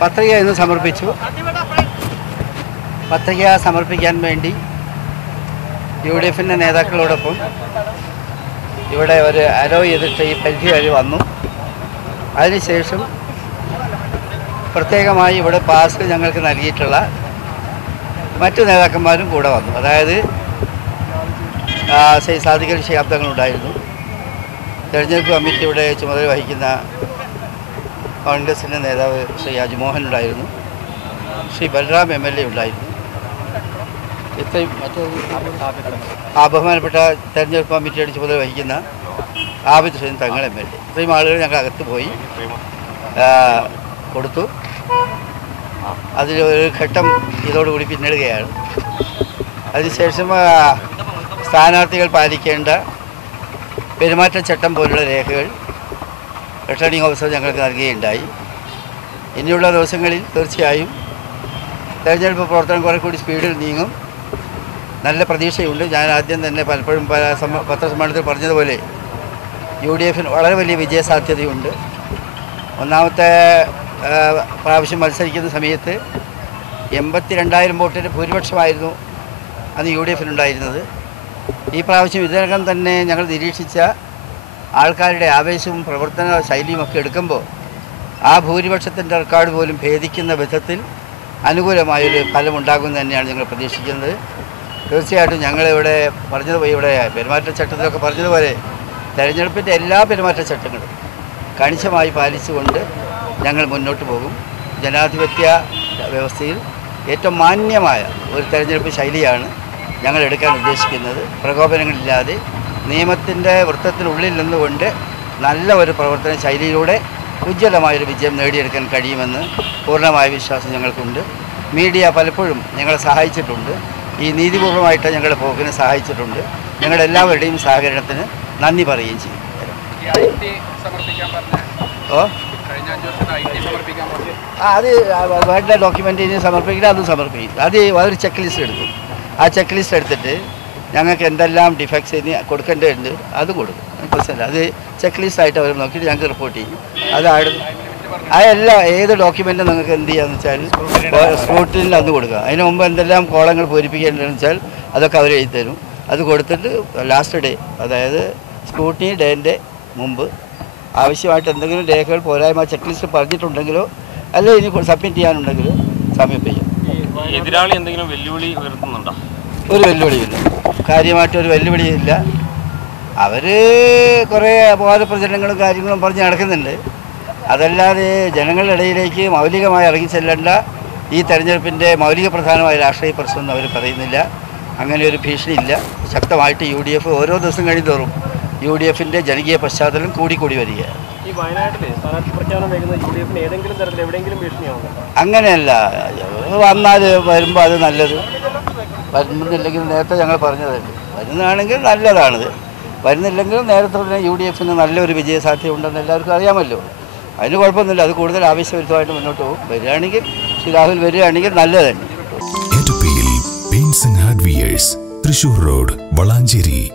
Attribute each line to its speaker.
Speaker 1: പത്രിക ഇന്ന് സമർപ്പിച്ചു. പത്രിക സമർപ്പിക്കാൻ വേണ്ടി യു ഡി എഫിന്റെ നേതാക്കളോടൊപ്പം ഇവിടെ ഒരു അലോ ചെയ്തിട്ട് ഈ പരിധി വഴി വന്നു. അതിനുശേഷം പ്രത്യേകമായി ഇവിടെ പാസ് ഞങ്ങൾക്ക് നൽകിയിട്ടുള്ള മറ്റു നേതാക്കന്മാരും കൂടെ വന്നു. അതായത് സാദിഖൽ ശിഹാബ്ദങ്ങളുണ്ടായിരുന്നു തെരഞ്ഞെടുപ്പ് കമ്മിറ്റിയുടെ ചുമതല വഹിക്കുന്ന കോൺഗ്രസിന്റെ നേതാവ് ശ്രീ അജ്മോഹൻ ഉണ്ടായിരുന്നു Shri Balram M L A ഉണ്ടായിരുന്നു. ഇത്രയും മറ്റേ ആ ബഹുമാനപ്പെട്ട തെരഞ്ഞെടുപ്പ് കമ്മിറ്റിയുടെ ചുമതല വഹിക്കുന്ന Abid Hussain Thangal M L A. ഇത്രയും ആളുകൾ ഞങ്ങൾ അകത്ത് പോയി കൊടുത്തു. അതിൽ ഒരു ഘട്ടം ഇതോടുകൂടി പിന്നിടുകയാണ്. അതിനുശേഷം സ്ഥാനാർത്ഥികൾ പാലിക്കേണ്ട പെരുമാറ്റച്ചട്ടം പോലുള്ള രേഖകൾ റിട്ടേണിംഗ് ഓഫീസർ ഞങ്ങൾക്ക് നൽകുകയുണ്ടായി. ഇനിയുള്ള ദിവസങ്ങളിൽ തീർച്ചയായും തെരഞ്ഞെടുപ്പ് പ്രവർത്തനം കുറെ കൂടി സ്പീഡിൽ നീങ്ങും. നല്ല പ്രതീക്ഷയുണ്ട്. ഞാൻ ആദ്യം തന്നെ പലപ്പോഴും പല സമ്മ പത്രസമ്മേളനത്തിൽ പറഞ്ഞതുപോലെ യു ഡി എഫിന് വളരെ വലിയ വിജയസാധ്യതയുണ്ട്. ഒന്നാമത്തെ പ്രാവശ്യം മത്സരിക്കുന്ന സമയത്ത് എൺപത്തി രണ്ടായിരം വോട്ടിന്റെ ഭൂരിപക്ഷമായിരുന്നു അന്ന് യു ഡി എഫിനുണ്ടായിരുന്നത് ഈ പ്രാവശ്യം ഇതിനകം തന്നെ ഞങ്ങൾ നിരീക്ഷിച്ച ആൾക്കാരുടെ ആവേശവും പ്രവർത്തന ശൈലിയും ഒക്കെ എടുക്കുമ്പോൾ ആ ഭൂരിപക്ഷത്തിന്റെ റെക്കോർഡ് പോലും ഭേദിക്കുന്ന വിധത്തിൽ അനുകൂലമായൊരു ഫലമുണ്ടാകുമെന്ന് തന്നെയാണ് ഞങ്ങൾ പ്രതീക്ഷിക്കുന്നത്. തീർച്ചയായിട്ടും ഞങ്ങളിവിടെ പറഞ്ഞതുപോലെ ഇവിടെ പെരുമാറ്റച്ചട്ടത്തിലൊക്കെ പറഞ്ഞതുപോലെ തെരഞ്ഞെടുപ്പിന്റെ എല്ലാ പെരുമാറ്റച്ചട്ടങ്ങളും കണിശമായി പാലിച്ചുകൊണ്ട് ഞങ്ങൾ മുന്നോട്ട് പോകും. ജനാധിപത്യ വ്യവസ്ഥയിൽ ഏറ്റവും മാന്യമായ ഒരു തെരഞ്ഞെടുപ്പ് ശൈലിയാണ് ഞങ്ങൾ എടുക്കാൻ ഉദ്ദേശിക്കുന്നത്. പ്രകോപനങ്ങളില്ലാതെ നിയമത്തിന്റെ വൃത്തത്തിനുള്ളിൽ നിന്നുകൊണ്ട് നല്ല ഒരു പ്രവർത്തന ശൈലിയിലൂടെ ഉജ്ജ്വലമായൊരു വിജയം നേടിയെടുക്കാൻ കഴിയുമെന്ന് പൂർണമായ വിശ്വാസം ഞങ്ങൾക്കുണ്ട്. മീഡിയ പലപ്പോഴും ഞങ്ങളെ സഹായിച്ചിട്ടുണ്ട്. ഈ നീതിപൂർവമായിട്ട് ഞങ്ങളുടെ പോക്കിനെ സഹായിച്ചിട്ടുണ്ട്. ഞങ്ങളുടെ എല്ലാവരുടെയും സഹകരണത്തിന് നന്ദി പറയുകയും ചെയ്യും. ഓ? അത് വേണ്ട ഡോക്യുമെന്റ് സമർപ്പിക്കണം അതും സമർപ്പിക്കും. അത് അതൊരു ചെക്ക് ലിസ്റ്റ് എടുക്കും. ആ ചെക്ക് ലിസ്റ്റ് എടുത്തിട്ട് ഞങ്ങൾക്ക് എന്തെല്ലാം ഡിഫക്ട്സ് ഇനി കൊടുക്കേണ്ടതുണ്ട് അത് കൊടുക്കും. പ്രശ്നമില്ല. അത് ചെക്ക് ലിസ്റ്റ് ആയിട്ട് അവർ നോക്കിയിട്ട് ഞങ്ങൾക്ക് റിപ്പോർട്ട് ചെയ്യും. അത് ആ എല്ലാ ഏത് ഡോക്യുമെന്റ് നിങ്ങൾക്ക് എന്ത് ചെയ്യാന്ന് വെച്ചാൽ സ്ക്രൂട്ടിനിൽ അന്ന് കൊടുക്കുക. അതിന് മുമ്പ് എന്തെല്ലാം കോളങ്ങൾ പൂരിപ്പിക്കേണ്ടതെന്ന് വെച്ചാൽ അതൊക്കെ അവർ എഴുതി തരും. അത് കൊടുത്തിട്ട് ലാസ്റ്റ് ഡേ അതായത് സ്ക്രൂട്ടിനി ഡേന്റെ മുമ്പ് ആവശ്യമായിട്ട് എന്തെങ്കിലും രേഖകൾ പോരായ്മ ചെക്ക് ലിസ്റ്റ് പറഞ്ഞിട്ടുണ്ടെങ്കിലോ അല്ലെങ്കിൽ ഇനി സബ്മിറ്റ് ചെയ്യാനുണ്ടെങ്കിലോ സമീപിക്കാം.
Speaker 2: എതിരാളി എന്തെങ്കിലും വെല്ലുവിളി ഉയർത്തുന്നുണ്ടോ?
Speaker 1: ഒരു വെല്ലുവിളിയില്ല കാര്യമായിട്ട് ഒരു വെല്ലുവിളിയില്ല. അവർ കുറേ അപവാദ പ്രചരണങ്ങളും കാര്യങ്ങളും പറഞ്ഞ് നടക്കുന്നുണ്ട്. അതല്ലാതെ ജനങ്ങളുടെ ഇടയിലേക്ക് മൗലികമായി ഇറങ്ങി ചെല്ലേണ്ട ഈ തെരഞ്ഞെടുപ്പിന്റെ മൗലിക പ്രധാനമായ രാഷ്ട്രീയ പ്രശ്നമൊന്നും അവർ പറയുന്നില്ല. അങ്ങനെ ഒരു ഭീഷണിയില്ല. ശക്തമായിട്ട് യു ഡി എഫ് ഓരോ ദിവസം കഴിയുന്തോറും യു ഡി എഫിന്റെ ജനകീയ പശ്ചാത്തലം കൂടിക്കൂടി വരികയാണ്.
Speaker 2: ഈ വയനാട്ടിലെ സ്ഥാനാർത്ഥി പ്രഖ്യാപനം വൈകുന്ന യു ഡി എഫിന് ഏതെങ്കിലും തരത്തിൽ എവിടെയെങ്കിലും
Speaker 1: അങ്ങനെയല്ല. വന്നാൽ വരുമ്പോൾ അത് നല്ലത്. വരുന്നില്ലെങ്കിൽ നേരത്തെ ഞങ്ങൾ പറഞ്ഞതല്ലേ. വരുന്നതാണെങ്കിൽ നല്ലതാണിത്. വരുന്നില്ലെങ്കിൽ നേരത്തെ തന്നെ യു ഡി എഫിന് നല്ലൊരു വിജയസാധ്യത ഉണ്ടെന്ന് എല്ലാവർക്കും അറിയാമല്ലോ. അതിന് കുഴപ്പമൊന്നുമില്ല. അത് കൂടുതൽ ആവശ്യവരുത്തമായിട്ട് മുന്നോട്ട് പോകും. വരികയാണെങ്കിൽ ശ്രീ രാഹുൽ വരികയാണെങ്കിൽ നല്ലത് തന്നെ.
Speaker 3: Paints and hardwares Thrissur road Valanchery.